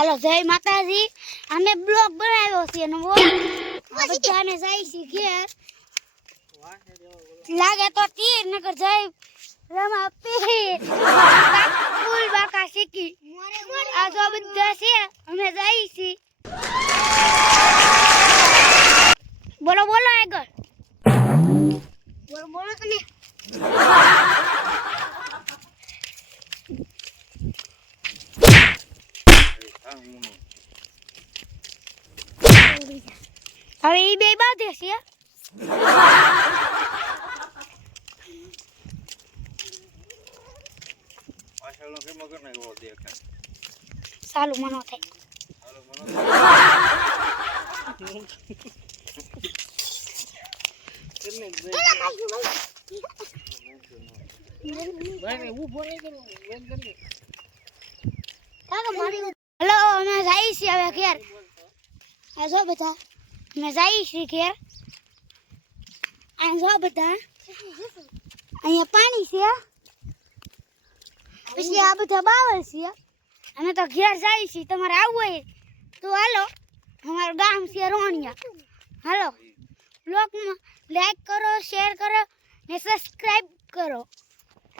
હાલો જય માતાજી અમે બ્લોગ બનાવ્યો છે અને બધાને જાય છે ઘેર લાગે તો તીર નકર જય રમા પીર ફૂલ બાકા શીખી આ જો બધા છે અમે જાય છે બોલો બોલો આગળ બોલો બોલો તમે હવે એ બે બાંધે છે ચાલુ મનો થાય હેલો અમે જઈએ છીએ હવે ઘેર આ જો બધા અમે જઈએ છીએ ઘેર આ જો બધા અહીંયા પાણી છે પછી આ બધા બાવળ છે અમે તો ઘેર જઈએ છીએ તમારે આવવું હોય તો હાલો અમારું ગામ છે રોણિયા હાલો બ્લોગમાં લાઈક કરો શેર કરો ને સબસ્ક્રાઇબ કરો